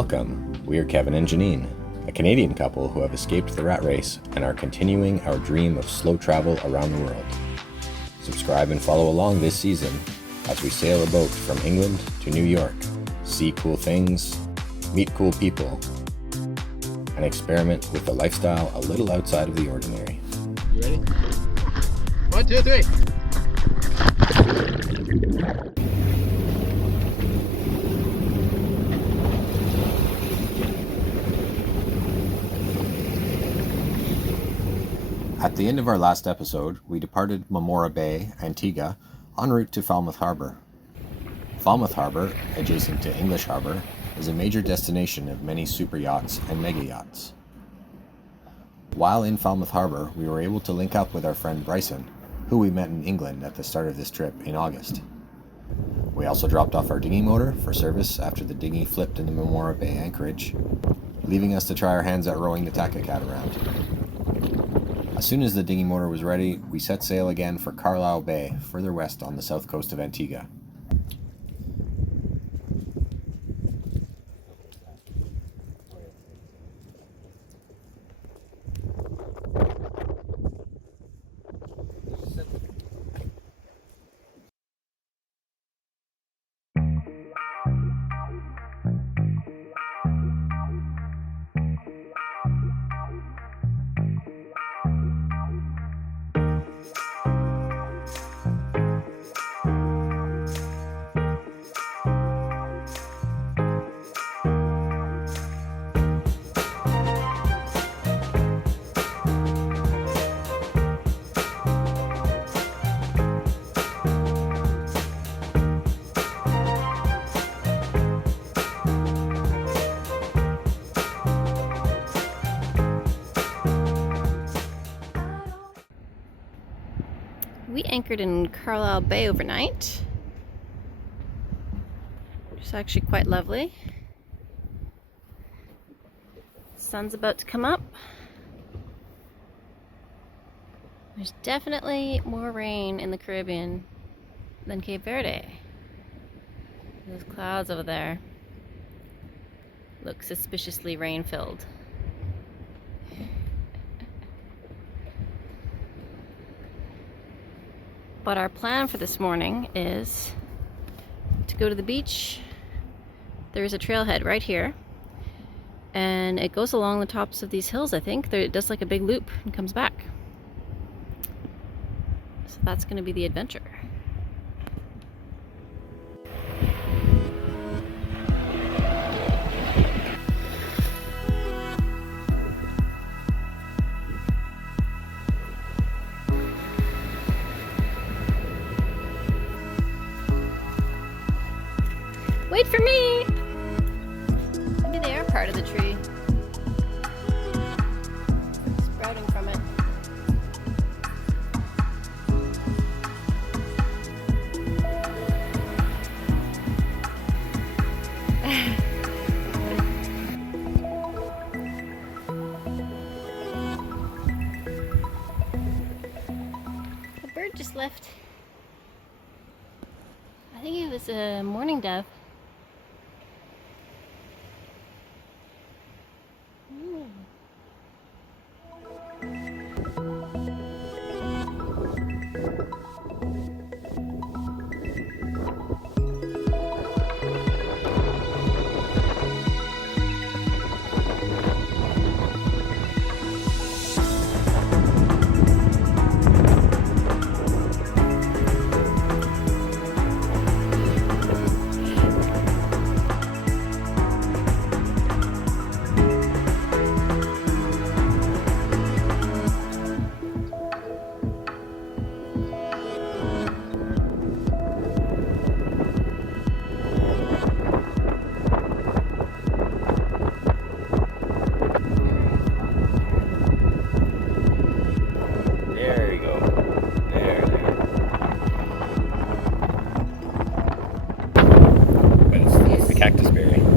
Welcome. We are Kevin and Janine, a Canadian couple who have escaped the rat race and are continuing our dream of slow travel around the world. Subscribe and follow along this season as we sail a boat from England to New York, see cool things, meet cool people, and experiment with a lifestyle a little outside of the ordinary. You ready? 1, 2, 3. At the end of our last episode, we departed Marmora Bay, Antigua, en route to Falmouth Harbour. Falmouth Harbour, adjacent to English Harbour, is a major destination of many super yachts and mega yachts. While in Falmouth Harbour, we were able to link up with our friend Bryson, who we met in England at the start of this trip in August. We also dropped off our dinghy motor for service after the dinghy flipped in the Marmora Bay anchorage, leaving us to try our hands at rowing the Cat around. As soon as the dinghy motor was ready, we set sail again for Carlisle Bay, further west on the south coast of Antigua. We anchored in Carlisle Bay overnight, which is actually quite lovely. The sun's about to come up. There's definitely more rain in the Caribbean than Cape Verde. Those clouds over there look suspiciously rain-filled. But our plan for this morning is to go to the beach. There is a trailhead right here, and it goes along the tops of these hills, I think. It does like a big loop and comes back. So that's going to be the adventure. Wait for me! Maybe they are part of the tree. Sprouting from it. The bird just left. I think it was a mourning dove.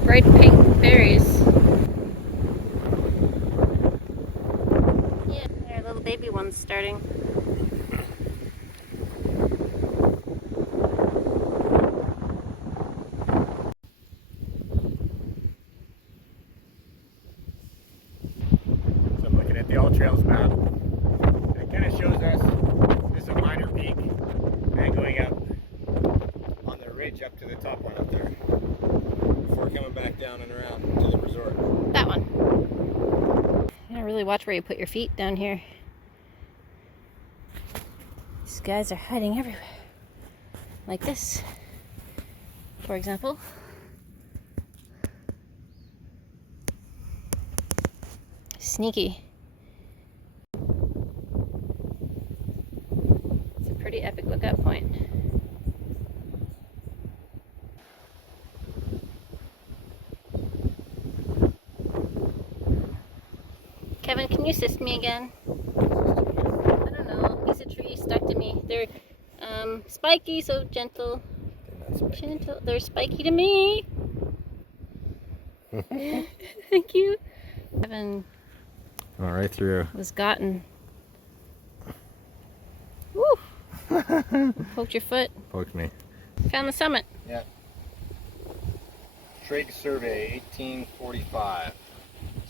Bright pink berries. Yeah, there are little baby ones starting. trails map. It kind of shows us this is a minor peak and going up on the ridge up to the top one up there before coming back down and around to the resort. That one. You gotta really watch where you put your feet down here. These guys are hiding everywhere. Like this, for example. Sneaky. It's a pretty epic lookout point. Kevin, can you assist me again? I don't know. Piece of tree stuck to me. They're spiky, so gentle. Gentle. They're spiky to me. Thank you. Kevin. All right through. Was gotten. Woo! Poked your foot. Poked me. Found the summit. Yeah. Trade survey 1845.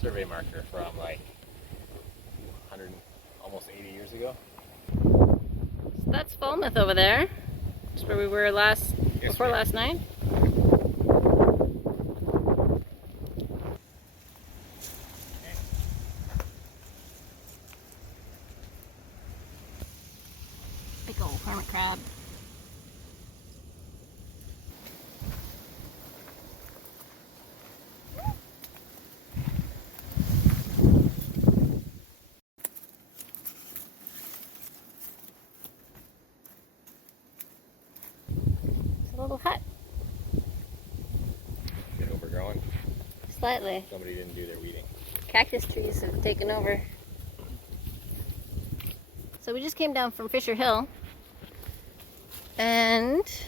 Survey marker from like 100, almost 80 years ago. So that's Falmouth over there. That's where we were last night. Big old hermit crab. It's a little hut. Bit overgrown. Slightly. Somebody didn't do their weeding. Cactus trees have taken over. So we just came down from Fisher Hill, and it's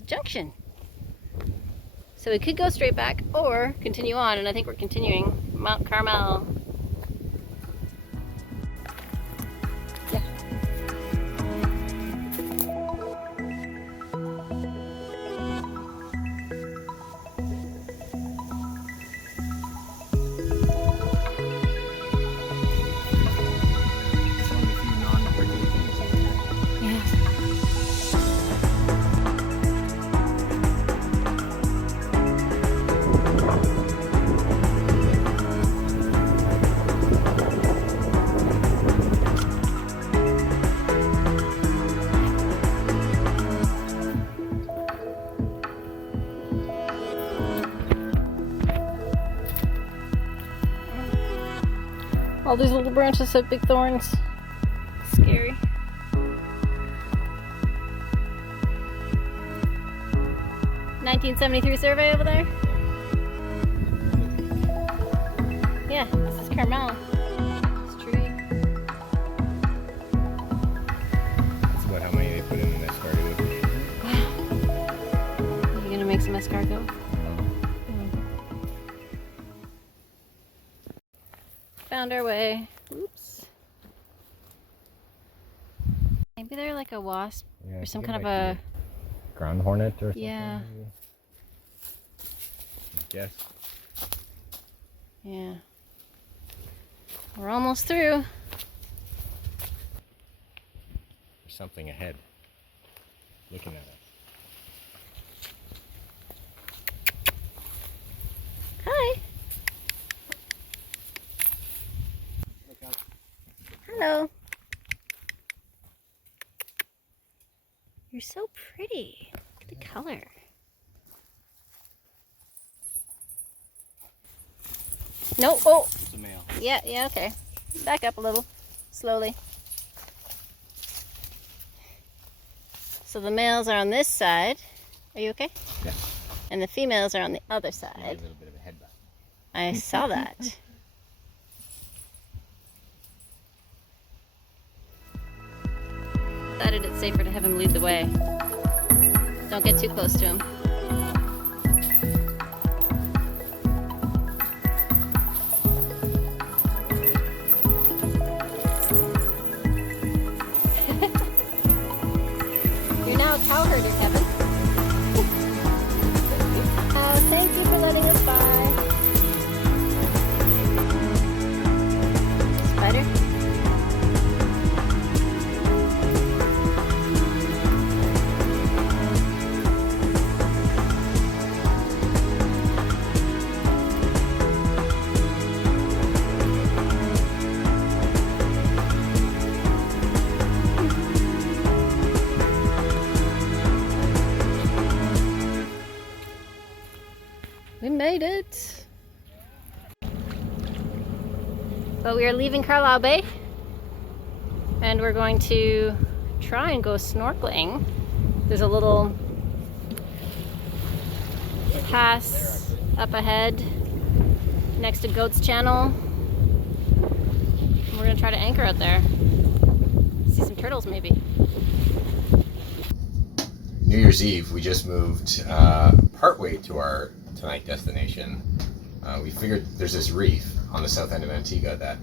a junction. So we could go straight back or continue on, and I think we're continuing. Mount Carmel. Yeah. All these little branches have big thorns. Scary. $1973 survey over there? Yeah, this is Carmel. This tree. That's about how many they put in this escargot. Wow. Are you gonna make some escargot? Found our way. Oops. Maybe they're like a wasp or some kind of a ground hornet or something. Yeah. Maybe. Yes. Yeah. We're almost through. There's something ahead. Looking at us. Hi. Hello. You're so pretty. Look at the color. No, oh. It's a male. Yeah, okay. Back up a little, slowly. So the males are on this side. Are you okay? Yeah. And the females are on the other A side. little bit of a headbutt. I saw that. Decided it's safer to have him lead the way. Don't get too close to him. You're now a cow herder, Kevin. Thank you for letting us by. made it. But we are leaving Carlisle Bay and we're going to try and go snorkeling. There's a little pass up ahead next to Goat's Channel. We're gonna try to anchor out there. See some turtles maybe. New Year's Eve, we just moved partway to our tonight destination. We figured there's this reef on the south end of Antigua that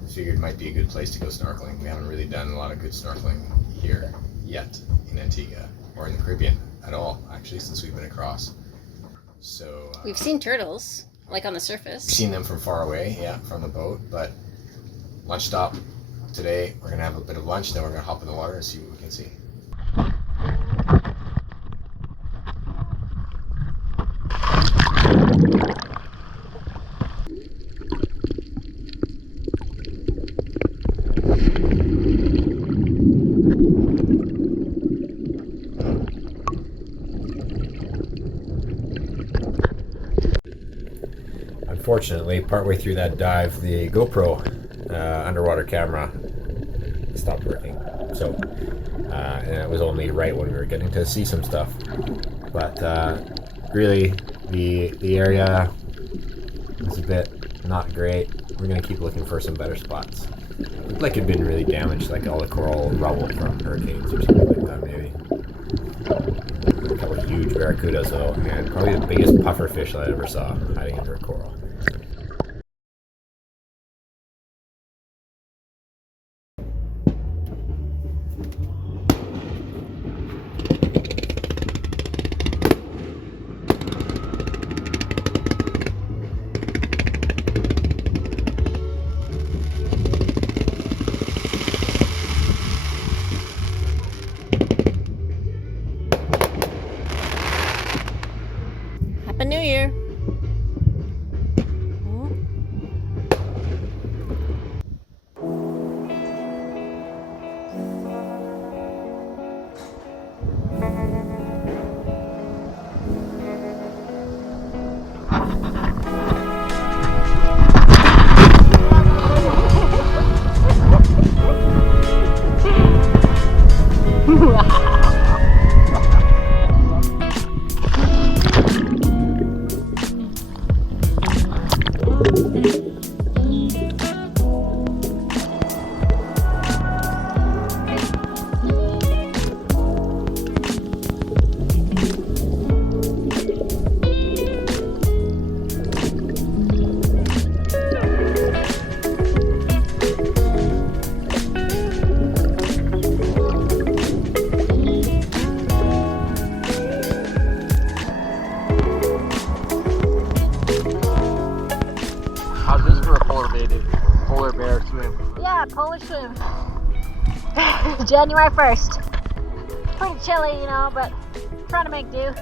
we figured might be a good place to go snorkeling. We haven't really done a lot of good snorkeling here yet in Antigua or in the Caribbean at all, actually, since we've been across. So we've seen turtles, like on the surface. We've seen them from far away, yeah, from the boat. But lunch stop today, we're gonna have a bit of lunch, then we're gonna hop in the water and see what we can see. Unfortunately, partway through that dive, the GoPro underwater camera stopped working. So, and it was only right when we were getting to see some stuff. But really, the area was a bit not great. We're gonna keep looking for some better spots. Looked like it'd been really damaged, like all the coral rubble from hurricanes or something like that, maybe. A couple of huge barracudas though, and probably the biggest pufferfish that I ever saw hiding under a coral. Happy New Year. Polar bear swim. Yeah, polar swim. January 1st. Pretty chilly, you know, but trying to make do.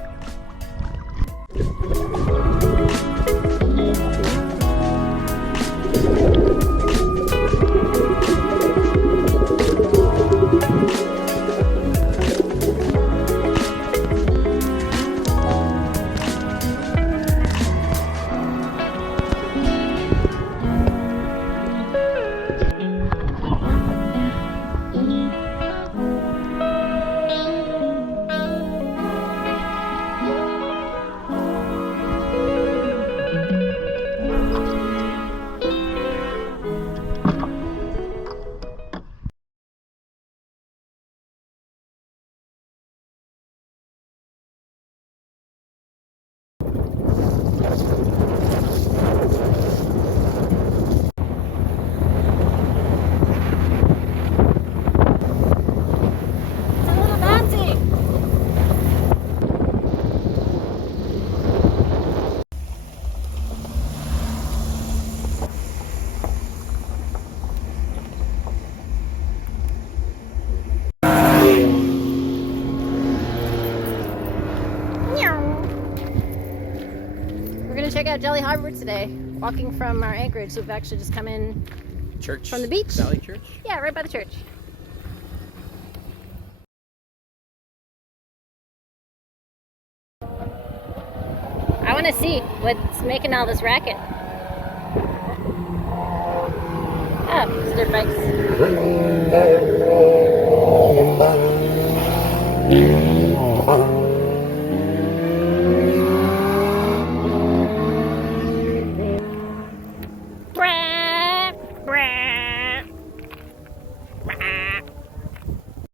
Check out Jelly Harbor today. Walking from our anchorage, so we've actually just come in Church. from the beach. Valley Church? Yeah, right by the church. I want to see what's making all this racket. Oh, dirt bikes.